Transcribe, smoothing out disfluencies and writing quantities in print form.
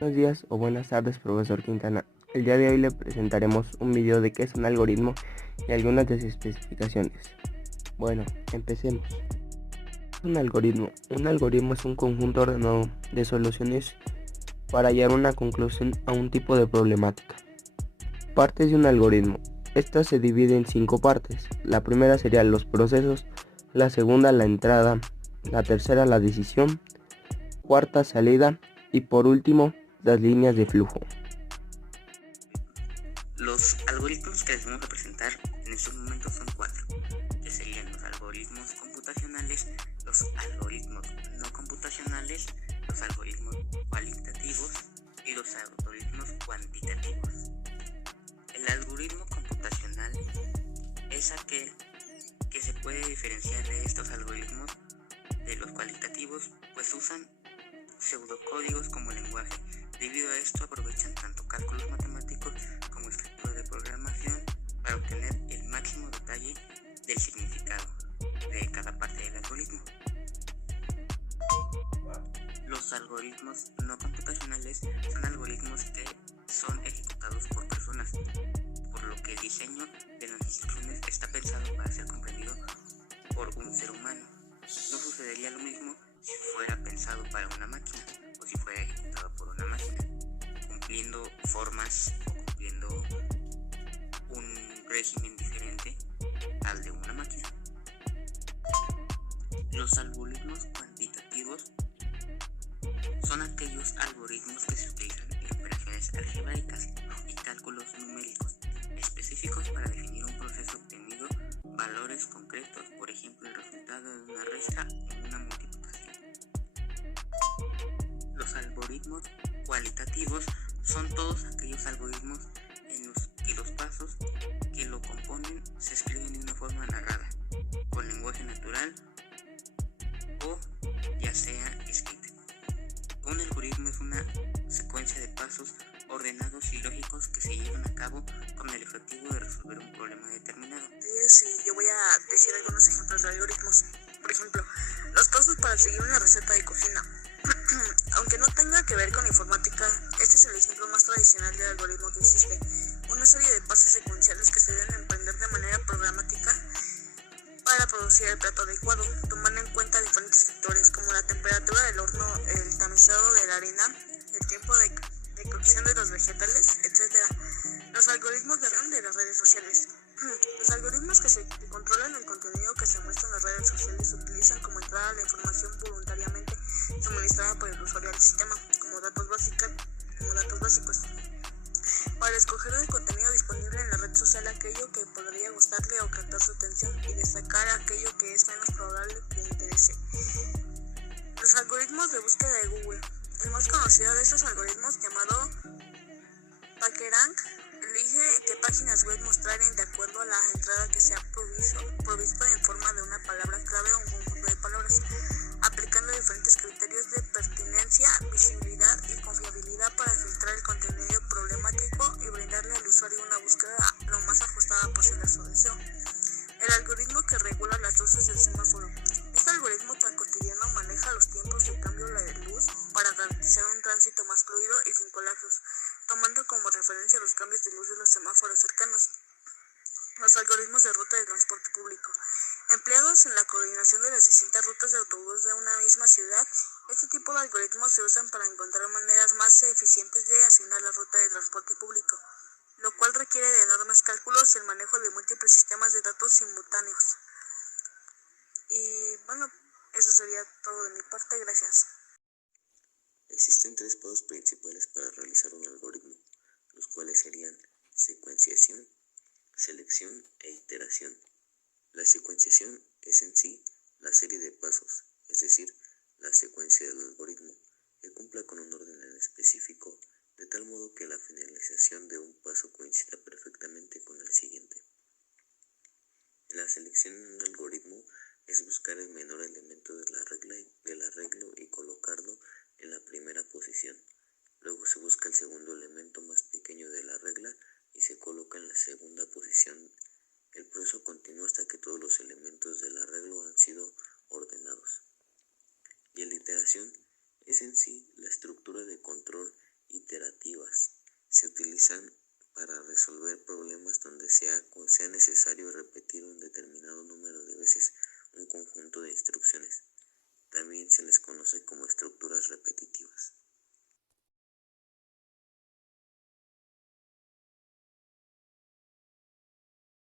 Buenos días o buenas tardes, profesor Quintana. El día de hoy le presentaremos un video de qué es un algoritmo y algunas de sus especificaciones. Bueno, empecemos. Un algoritmo es un conjunto ordenado de soluciones para hallar una conclusión a un tipo de problemática. Partes de un algoritmo. Esta se divide en 5 partes. La primera sería los procesos, la segunda la entrada, la tercera la decisión, cuarta salida y por último las líneas de flujo. Los algoritmos que les vamos a presentar en estos momentos son 4, que serían los algoritmos computacionales, los algoritmos no computacionales, los algoritmos cualitativos y los algoritmos cuantitativos. El algoritmo computacional es aquel que se puede diferenciar de estos algoritmos de los cualitativos, pues usan pseudocódigos como lenguaje. Debido a esto aprovechan tanto cálculos matemáticos como estructuras de programación para obtener el máximo detalle del significado de cada parte del algoritmo. Los algoritmos no computacionales son algoritmos que son ejecutados por personas, por lo que el diseño de las instrucciones está pensado para ser comprendido por un ser humano. No sucedería lo mismo si fuera pensado para una máquina o si fuera ejecutado por una máquina, cumpliendo formas o cumpliendo un régimen diferente al de una máquina. Los algoritmos cuantitativos son aquellos algoritmos que se utilizan en operaciones algebraicas y cálculos numéricos específicos para definir un proceso obteniendo valores concretos, por ejemplo el resultado de una resta o una multiplicación. Los algoritmos cualitativos son todos aquellos algoritmos en los que los pasos que lo componen se escriben de una forma narrada, con lenguaje natural o ya sea escrita. Un algoritmo es una secuencia de pasos ordenados y lógicos que se llevan a cabo con el objetivo de resolver un problema determinado. Sí, yo voy a decir algunos ejemplos de algoritmos. Por ejemplo, los pasos para seguir una receta de cocina. Aunque no tenga que ver con informática, este es el ejemplo más tradicional de algoritmo que existe. Una serie de pasos secuenciales que se deben emprender de manera programática para producir el plato adecuado, tomando en cuenta diferentes factores como la temperatura del horno, el tamizado de la harina, el tiempo de cocción de los vegetales, etc. Los algoritmos de las redes sociales. Los algoritmos que controlan el contenido que se muestra en las redes sociales se utilizan como entrada a la información voluntariamente suministrada por el usuario al sistema, como datos básicos. Para escoger el contenido disponible en la red social aquello que podría gustarle o captar su atención y destacar aquello que es menos probable que le interese. Los algoritmos de búsqueda de Google. El más conocido de estos algoritmos, llamado PageRank, elige qué páginas web mostrar de acuerdo a la entrada que sea provisto en forma de una palabra clave o un conjunto de palabras, aplicando diferentes criterios de pertinencia, visibilidad y confiabilidad para filtrar el contenido problemático y brindarle al usuario una búsqueda lo más ajustada posible a su deseo. El algoritmo que regula las luces del semáforo. Este algoritmo tan cotidiano maneja los tiempos de cambio de luz para garantizar un tránsito más fluido y sin colapsos, tomando como referencia los cambios de luz de los semáforos cercanos. Los algoritmos de ruta de transporte público. Empleados en la coordinación de las distintas rutas de autobús de una misma ciudad, este tipo de algoritmos se usan para encontrar maneras más eficientes de asignar la ruta de transporte público, lo cual requiere de enormes cálculos y el manejo de múltiples sistemas de datos simultáneos. Y bueno, eso sería todo de mi parte, gracias. Existen 3 pasos principales para realizar un algoritmo, los cuales serían secuenciación, selección e iteración. La secuenciación es en sí la serie de pasos, es decir, la secuencia del algoritmo, que cumpla con un orden en específico, de tal modo que la finalización de un paso coincida perfectamente con el siguiente. La selección en un algoritmo es buscar el menor elemento del arreglo y colocarlo en la primera posición. Luego se busca el segundo elemento más pequeño de la regla y se coloca en la segunda posición. El proceso continúa hasta que todos los elementos del arreglo han sido ordenados. Y la iteración es en sí la estructura de control y iterativas. Se utilizan para resolver problemas donde sea necesario repetir un determinado número de veces un conjunto de instrucciones. También se les conoce como estructuras repetitivas.